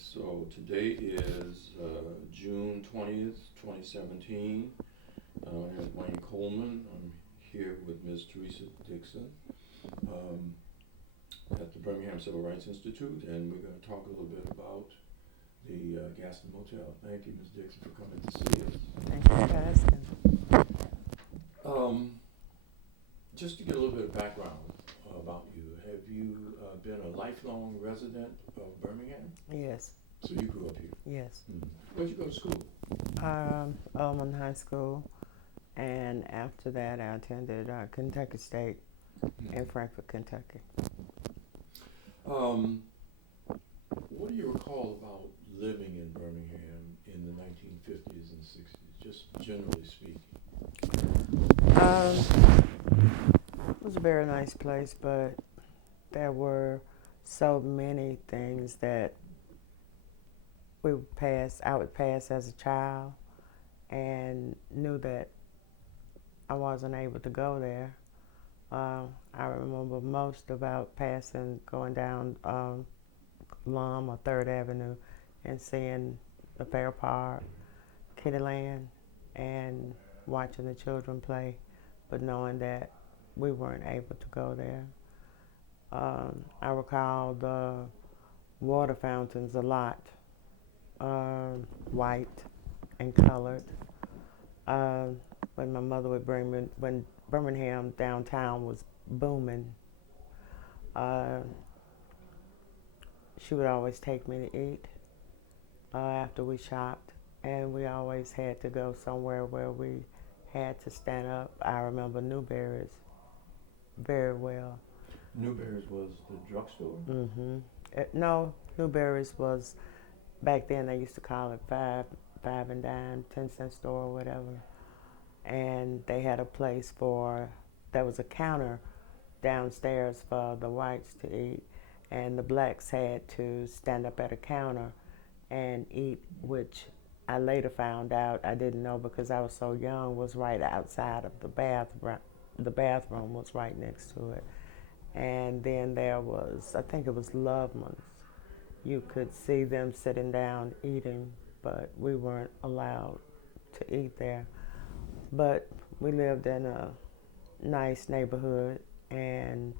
So today is June 20th, 2017. I have Wayne Coleman. I'm here with Ms. Teresa Dixon um, at the Birmingham Civil Rights Institute, and we're going to talk a little bit about the Gaston Motel. Thank you, Ms. Dixon, for coming to see us. Thank you for asking. Um, just to get a little bit of background about you, have you been a lifelong resident of Birmingham? Yes, So you grew up here. yes. Where'd you go to school? Elman High School, and after that, I attended Kentucky State in Frankfort, Kentucky. What do you recall about living in Birmingham in the 1950s and 60s, just generally speaking? It was a very nice place, but there were so many things that I would pass as a child, and knew that I wasn't able to go there. I remember most about going down Lum or 3rd Avenue and seeing the Fair Park, Kittyland, and watching the children play, but knowing that we weren't able to go there. I recall the water fountains a lot, white and colored. When my mother would bring me, when Birmingham downtown was booming, she would always take me to eat after we shopped, and we always had to go somewhere where we had to stand up. I remember Newberry's very well. Newberry's was the drugstore? No, Newberry's was, back then they used to call it five and dime, 10-cent store or whatever. And they had a place there was a counter downstairs for the whites to eat, and the blacks had to stand up at a counter and eat, which I later found out, I didn't know because I was so young, was right outside of the bathroom. The bathroom was right next to it. And then there was, I think it was Loveman's. You could see them sitting down eating, but we weren't allowed to eat there. But we lived in a nice neighborhood, and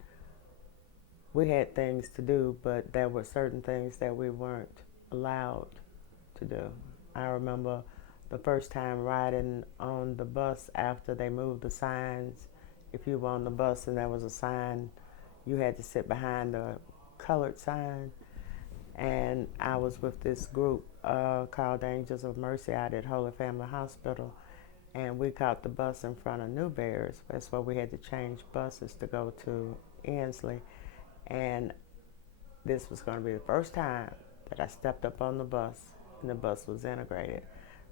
we had things to do, but there were certain things that we weren't allowed to do. I remember the first time riding on the bus after they moved the signs. If you were on the bus and there was a sign, you had to sit behind the colored sign. And I was with this group called Angels of Mercy out at Holy Family Hospital, and we caught the bus in front of Newberry's. That's why we had to change buses to go to Ensley. And this was going to be the first time that I stepped up on the bus, and the bus was integrated.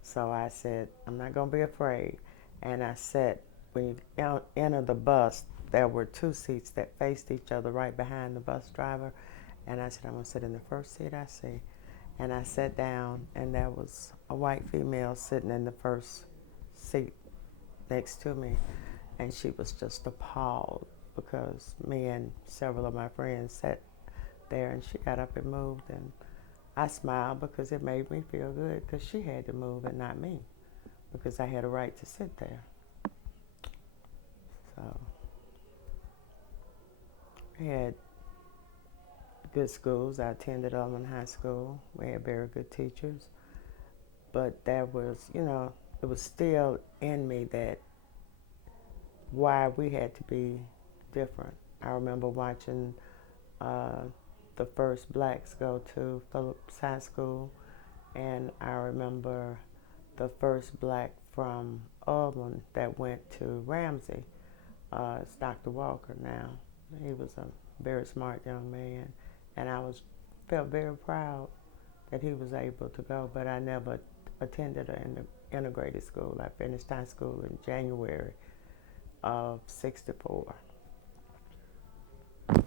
So I said, I'm not going to be afraid. And I sat, when you enter the bus, there were 2 seats that faced each other right behind the bus driver. And I said, I'm going to sit in the first seat I see. And I sat down, and there was a white female sitting in the first seat next to me. And she was just appalled because me and several of my friends sat there, and she got up and moved. And I smiled because it made me feel good because she had to move and not me, because I had a right to sit there. So we had good schools. I attended Elman High School. We had very good teachers. But there was, it was still in me that why we had to be different. I remember watching the first blacks go to Phillips High School, and I remember the first black from Auburn that went to Ramsey. It's Dr. Walker now. He was a very smart young man, and felt very proud that he was able to go, but I never attended an integrated school. I finished high school in January of '64. Good.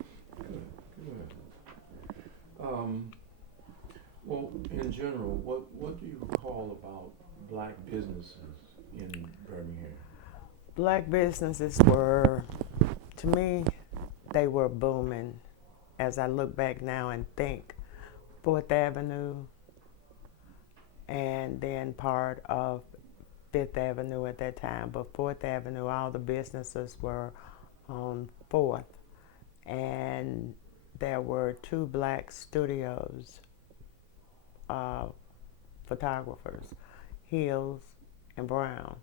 Well, in general, what do you recall about black businesses in Birmingham? Black businesses were, to me, they were booming. As I look back now and think 4th Avenue, and then part of 5th Avenue at that time. But 4th Avenue, all the businesses were on 4th. And there were 2 black studios, photographers, Hills and Brown.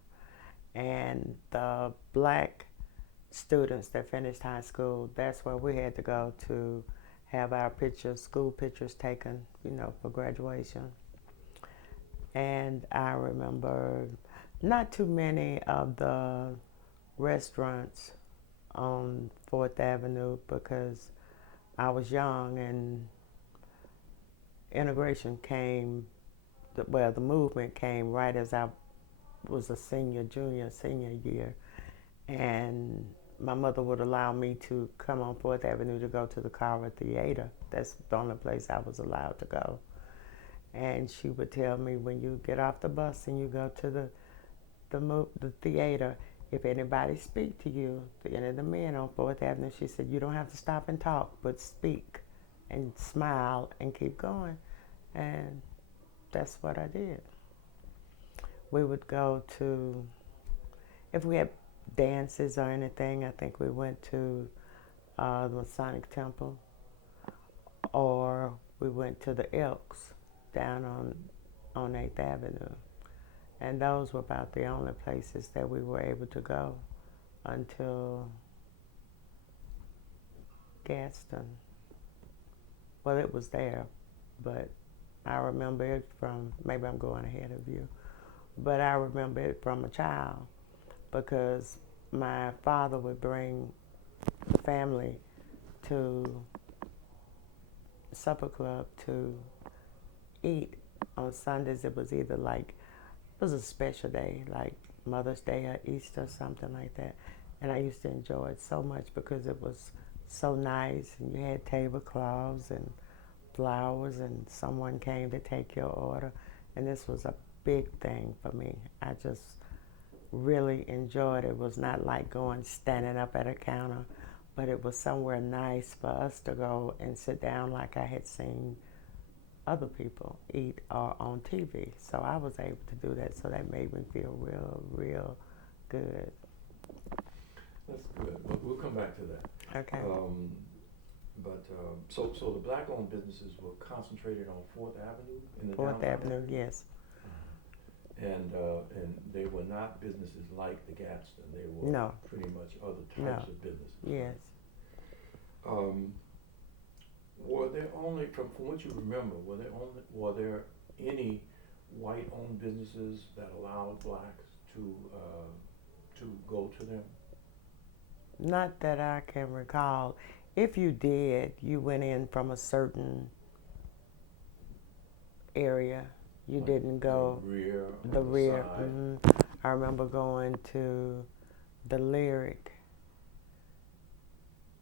And the black students that finished high school, that's where we had to go to have our pictures, school pictures taken, for graduation. And I remember not too many of the restaurants on 4th Avenue because I was young and integration came, the movement came right as I was a senior year. And my mother would allow me to come on 4th Avenue to go to the Carver Theater. That's the only place I was allowed to go. And she would tell me, when you get off the bus and you go to the theater, if anybody speak to you, any of the men on 4th Avenue, she said, you don't have to stop and talk, but speak and smile and keep going. And that's what I did. We would go to, if we had dances or anything, I think we went to the Masonic Temple, or we went to the Elks down on 8th Avenue. And those were about the only places that we were able to go until Gaston. Well, it was there, but I remember it from, maybe I'm going ahead of you, but I remember it from a child because my father would bring family to supper club to eat on Sundays. It was either it was a special day, like Mother's Day or Easter, something like that. And I used to enjoy it so much because it was so nice, and you had tablecloths and flowers, and someone came to take your order. And this was a big thing for me. I just really enjoyed it. It was not like standing up at a counter, but it was somewhere nice for us to go and sit down like I had seen other people eat or on TV. So I was able to do that, so that made me feel real, real good. That's good. Well, we'll come back to that. Okay. So the black-owned businesses were concentrated on 4th Avenue in the 4th downtown Avenue, area? yes. And they were not businesses like the Gaston. They were No. pretty much other types of businesses. Yes. Were there only, from what you remember, were there any white-owned businesses that allowed blacks to go to them? Not that I can recall. If you did, you went in from a certain area. You didn't go the rear. Mm-hmm. I remember going to the Lyric,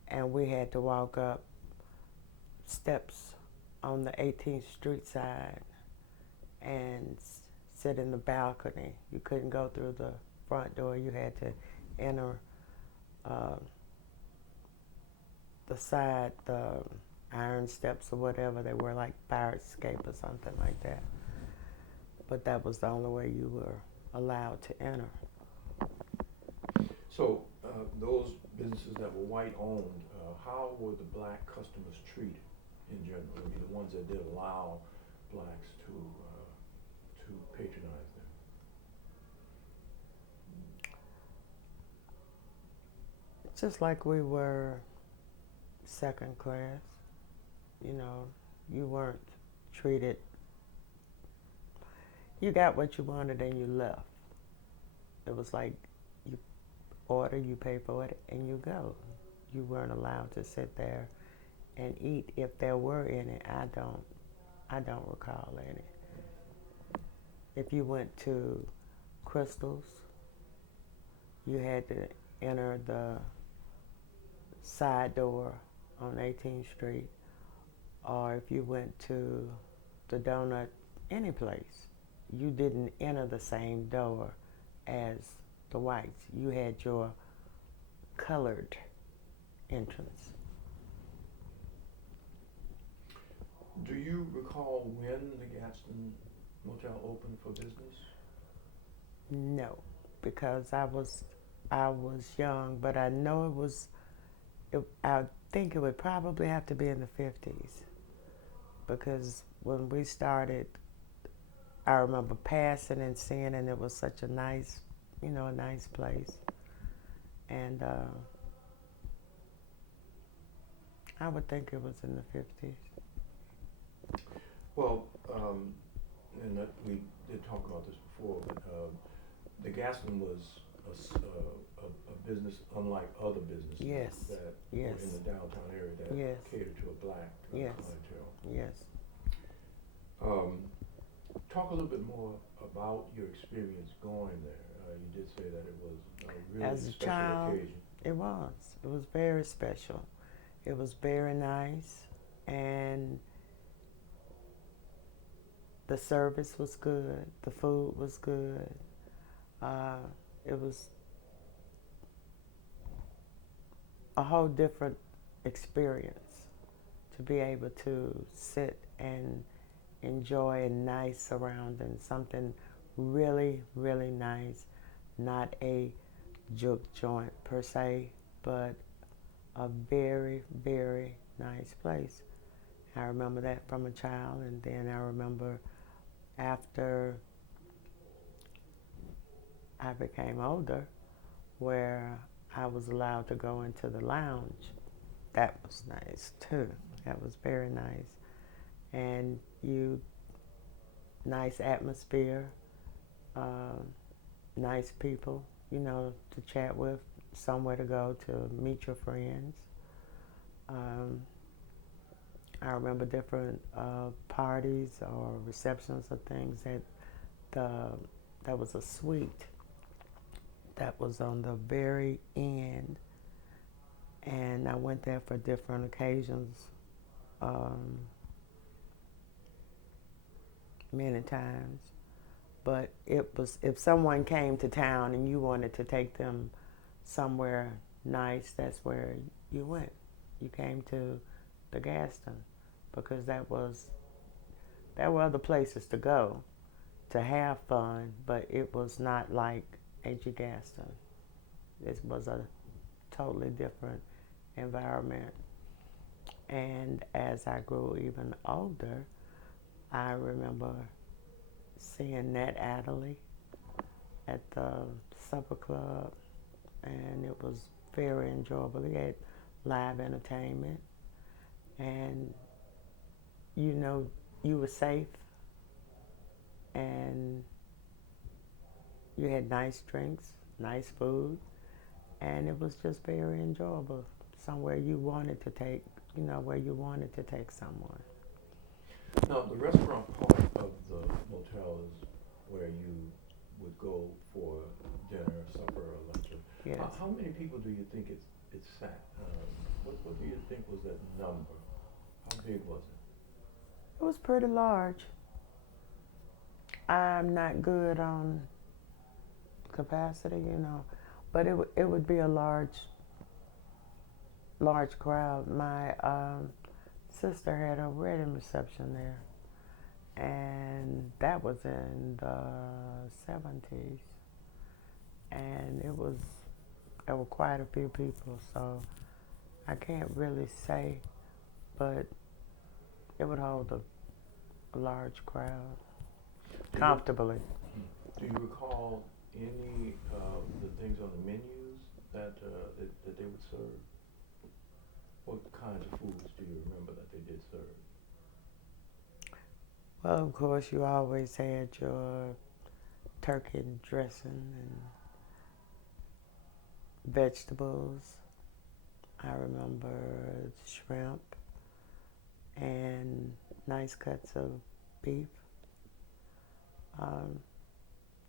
and we had to walk up steps on the 18th Street side and sit in the balcony. You couldn't go through the front door. You had to enter the side, the iron steps or whatever they were, like fire escape or something like that. But that was the only way you were allowed to enter. So those businesses that were white-owned, how were the black customers treated in general? I mean, the ones that did allow blacks to patronize them. Just like we were second class, you weren't treated. You got what you wanted and you left. It was like you order, you pay for it, and you go. You weren't allowed to sit there and eat. If there were any, I don't recall any. If you went to Crystal's, you had to enter the side door on 18th Street, or if you went to the donut, any place, you didn't enter the same door as the whites. You had your colored entrance. Do you recall when the Gaston Motel opened for business? No, because I was young, but I know it was. I think it would probably have to be in the 50s because when we started, I remember passing and seeing, and it was such a nice, a nice place, and I would think it was in the 50s. Well, and that we did talk about this before, but the Gaston was a business unlike other businesses Yes. that Yes. were in the downtown area that Yes. catered to a black Yes. clientele. Yes. Talk a little bit more about your experience going there. You did say that it was a really As a special child, occasion. it was. It was very special. It was very nice, and the service was good. The food was good. It was a whole different experience to be able to sit and enjoy a nice surrounding, something really, really nice, not a juke joint per se, but a very, very nice place. I remember that from a child, and then I remember after I became older, where I was allowed to go into the lounge. That was nice too. That was very nice. And nice atmosphere, nice people, to chat with, somewhere to go to meet your friends. I remember different parties or receptions or things that was a suite that was on the very end, and I went there for different occasions, many times. But it was, if someone came to town and you wanted to take them somewhere nice, that's where you went. You came to the Gaston because there were other places to go to have fun, but it was not like A.G. Gaston. This was a totally different environment. And as I grew even older, I remember seeing Nat Adderley at the supper club, and it was very enjoyable. He had live entertainment, and you were safe, and you had nice drinks, nice food, and it was just very enjoyable. Somewhere you wanted to take, where you wanted to take someone. Now, the restaurant part of the motel is where you would go for dinner, supper, or lunch. Yes. How many people do you think it sat? What do you think was that number? How big was it? It was pretty large. I'm not good on capacity, but it would be a large crowd. My sister had a wedding reception there, and that was in the 70s, and there were quite a few people, so I can't really say, but it would hold a large crowd comfortably. Do you recall any of the things on the menus that they would serve? What kinds of foods do you remember that they did serve? Well, of course, you always had your turkey dressing and vegetables. I remember shrimp and nice cuts of beef.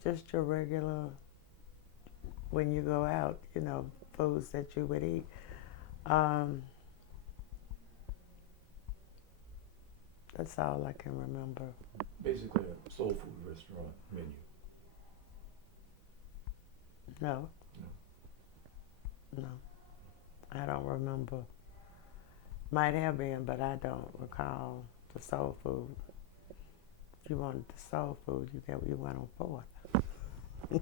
Just your regular, when you go out, foods that you would eat. That's all I can remember. Basically a soul food restaurant menu. No. I don't remember. Might have been, but I don't recall the soul food. If you wanted the soul food, you went on 4th.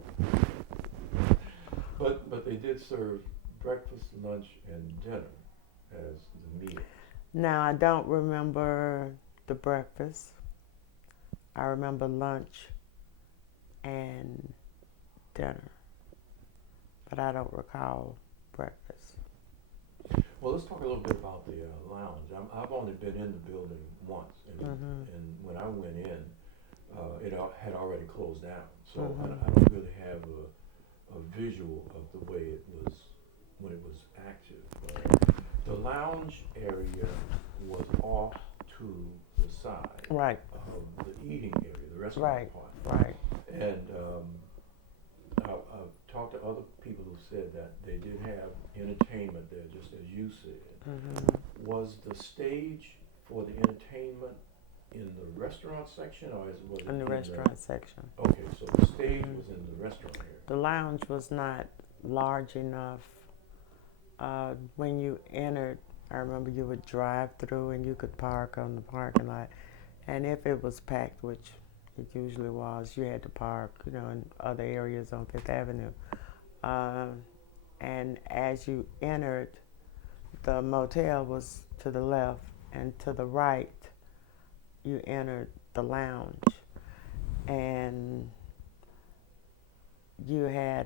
But they did serve breakfast, lunch, and dinner as the meal. Now, I don't remember the breakfast. I remember lunch and dinner, but I don't recall breakfast. Well, let's talk a little bit about the lounge. I've only been in the building once, and when I went in, it had already closed down. So I don't really have a visual of the way it was when it was active. But the lounge area was off to the side Right. of the eating area, the restaurant part. Right. And I've talked to other people who said that they did have entertainment there, just as you said. Was the stage for the entertainment in the restaurant section, or was it In the restaurant section. Okay, so the stage was in the restaurant area. The lounge was not large enough. When you entered, I remember you would drive through and you could park on the parking lot. And if it was packed, which it usually was, you had to park, in other areas on Fifth Avenue. And as you entered, the motel was to the left, and to the right, you entered the lounge. And you had,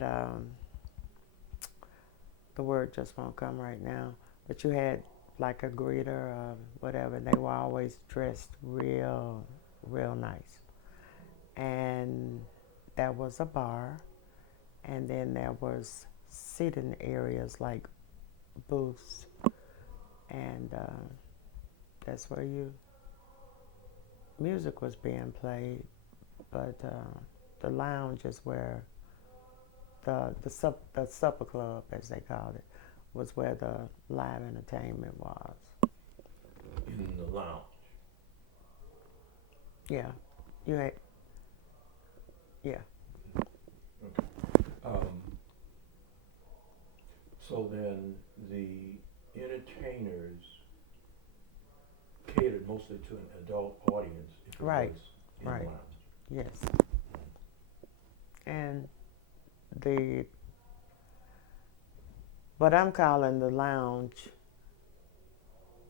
the word just won't come right now, but you had like a greeter, whatever, and they were always dressed real nice. And there was a bar, and then there was seating areas like booths, and that's where music was being played, but the lounge is where the supper club, as they called it, was where the live entertainment was. In the lounge. Yeah, you had. Yeah. Okay. So then the entertainers catered mostly to an adult audience, if it Right. was in the Right. lounge. Yes. And what I'm calling the lounge,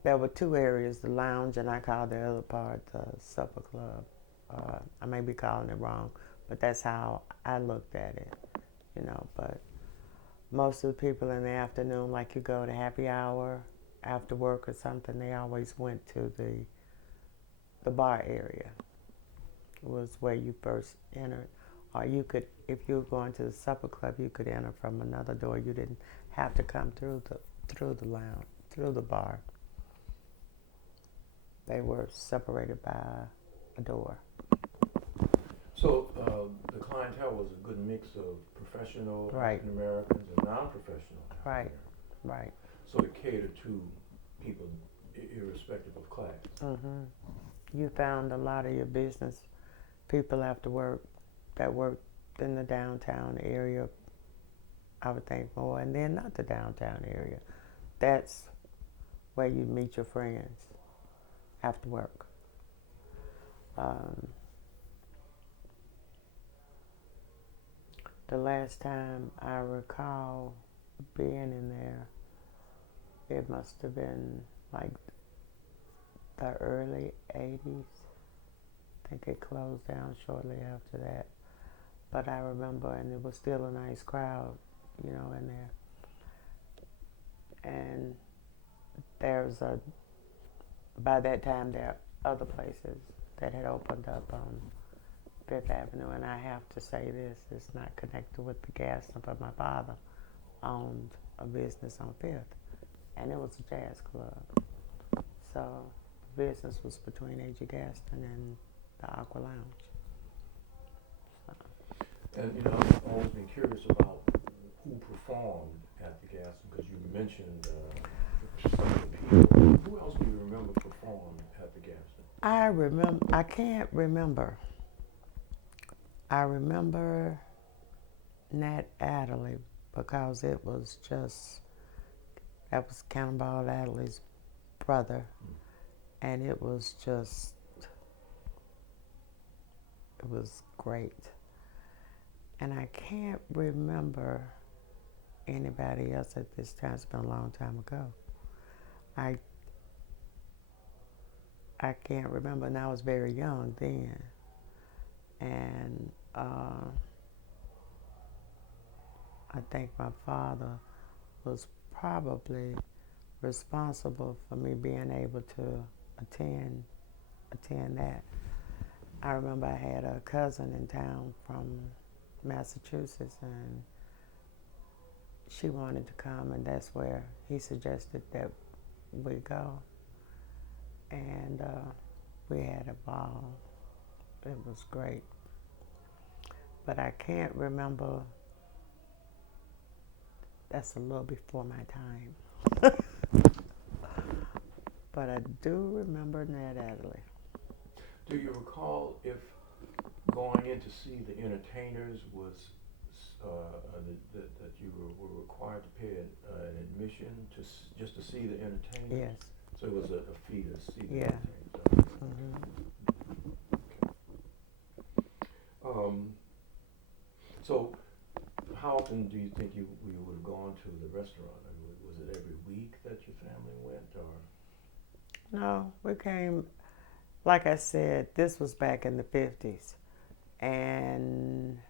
there were two areas, the lounge, and I called the other part the supper club. I may be calling it wrong, but that's how I looked at it, but most of the people in the afternoon, like you go to happy hour after work or something, they always went to the bar area. It was where you first entered. Or you could, if you were going to the supper club, you could enter from another door. You didn't have to come through the lounge, through the bar. They were separated by a door. So the clientele was a good mix of professional Right. African Americans and non-professional African Right. Americans. Right. So it catered to people irrespective of class. You found a lot of your business people after work that worked in the downtown area, I would think more, and then not the downtown area. That's where you meet your friends after work. The last time I recall being in there, it must have been like the early 80s. I think it closed down shortly after that. But I remember, and it was still a nice crowd, in there. And by that time there are other places that had opened up on Fifth Avenue, and I have to say this, it's not connected with the Gaston, but my father owned a business on Fifth, and it was a jazz club. So the business was between A.G. Gaston and the Aqua Lounge. So. And I've always been curious about who performed at the Gaston, because you mentioned some of the people. Who else do you remember performed at the Gaston? I can't remember. I remember Nat Adderley because that was Cannonball Adderley's brother. and it was great. And I can't remember anybody else at this time. It's been a long time ago. I can't remember, and I was very young then. And I think my father was probably responsible for me being able to attend that. I remember I had a cousin in town from Massachusetts, and she wanted to come, and that's where he suggested that we go. And we had a ball. It was great. But I can't remember. That's a little before my time. But I do remember Ned Adderley. Do you recall if going in to see the entertainers was that you were required to pay an admission just to see the entertainers? Yes. So it was a fee to see the Yeah. entertainers. Mm-hmm. So how often do you think you would have gone to the restaurant? I mean, was it every week that your family went, or? No, we came, like I said, this was back in the 50s. And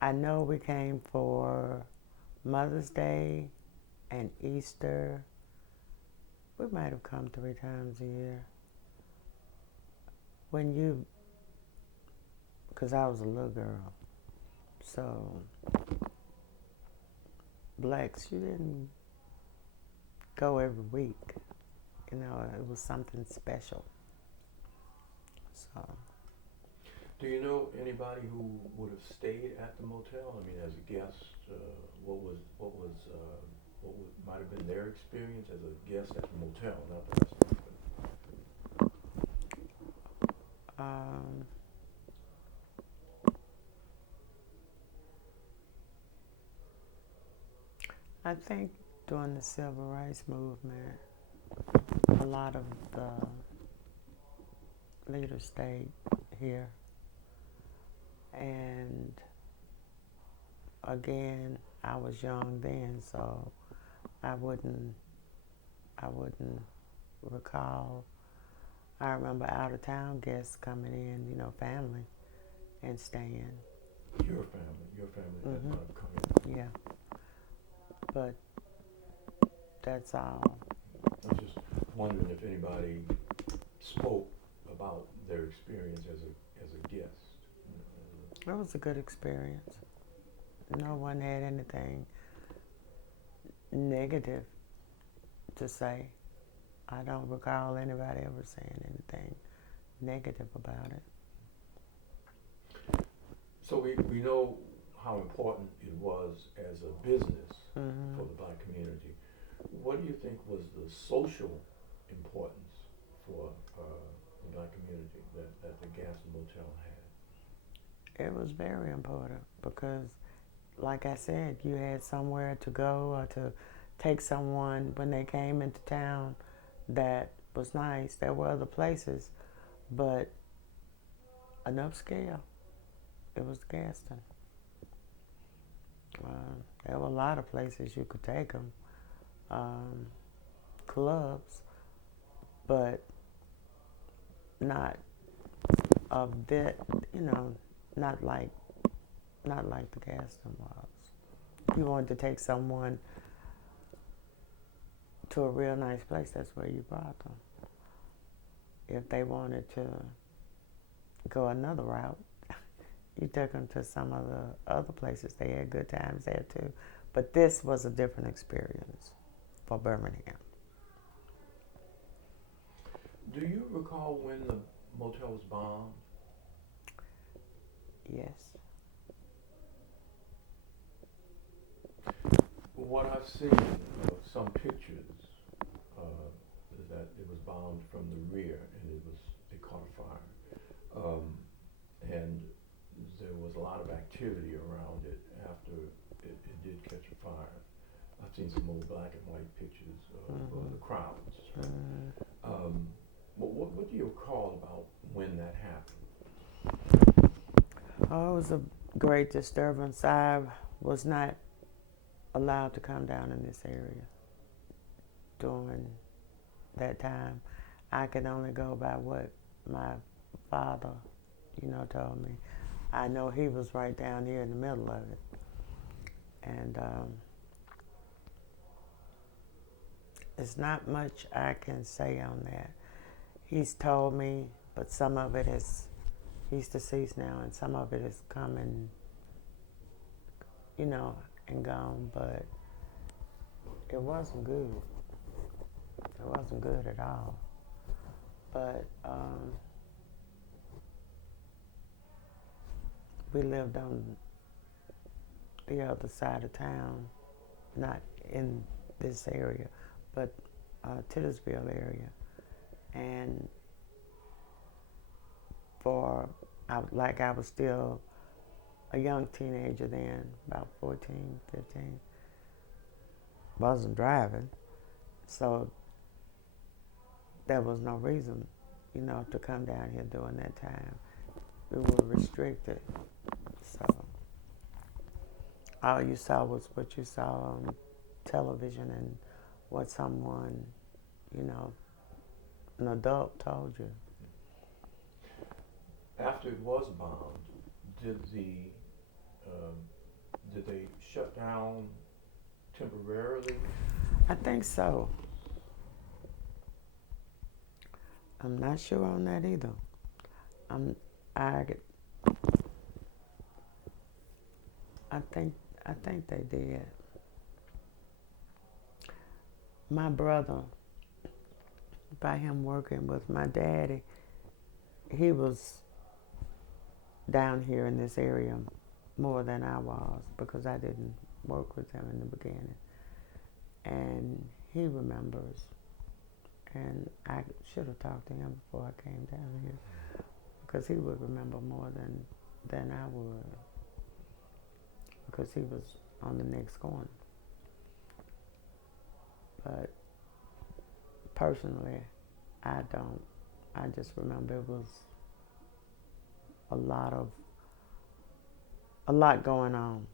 I know we came for Mother's Day and Easter. We might have come 3 times a year. Because I was a little girl. So, blacks, you didn't go every week. You know, it was something special. So. Do you know anybody who would have stayed at the motel? I mean, as a guest, what might have been their experience as a guest at the motel, not the restaurant? I think during the civil rights movement, a lot of the leaders stayed here. And again, I was young then, so I wouldn't recall. I remember out of town guests coming in, you know, family, and staying. Your family had Mm-hmm. not come in. Yeah. But that's all. I was just wondering if anybody spoke about their experience as a guest. It was a good experience. No one had anything negative to say. I don't recall anybody ever saying anything negative about it. So we know how important it was as a business Mm-hmm. for the black community. What do you think was the social importance for the black community that the Gaston Motel had? It was very important because, like I said, you had somewhere to go or to take someone when they came into town that was nice. There were other places, but an upscale, it was Gaston. There were a lot of places you could take them, clubs, but not of that, you know, not like the Gaston was. You wanted to take someone to a real nice place, that's where you brought them. If they wanted to go another route, you took them to some of the other places. They had good times there too. But this was a different experience for Birmingham. Do you recall when the motel was bombed? Yes. What I've seen, some pictures, is that it was bombed from the rear and it caught fire. And there was a lot of activity around it after it did catch a fire. I've seen some old black and white pictures of the crowds. Mm-hmm. What do you recall about when that happened? Oh, it was a great disturbance. I was not allowed to come down in this area during that time. I could only go by what my father, told me. I know he was right down here in the middle of it. And it's not much I can say on that. He's told me, but some of it is, he's deceased now, and some of it is coming, and gone, but it wasn't good. It wasn't good at all. But we lived on the other side of town, not in this area, but Tittersville area. And I was still a young teenager then, about 14, 15. Wasn't driving, so there was no reason, to come down here during that time. We were restricted, so all you saw was what you saw on television and what someone, an adult told you. After it was bombed, did they shut down temporarily? I think so. I'm not sure on that either. I think they did. My brother, by him working with my daddy, he was down here in this area more than I was because I didn't work with him in the beginning. And he remembers. And I should have talked to him before I came down here because he would remember more than I would because he was on the next corner. But personally, I don't. I just remember it was a lot going on.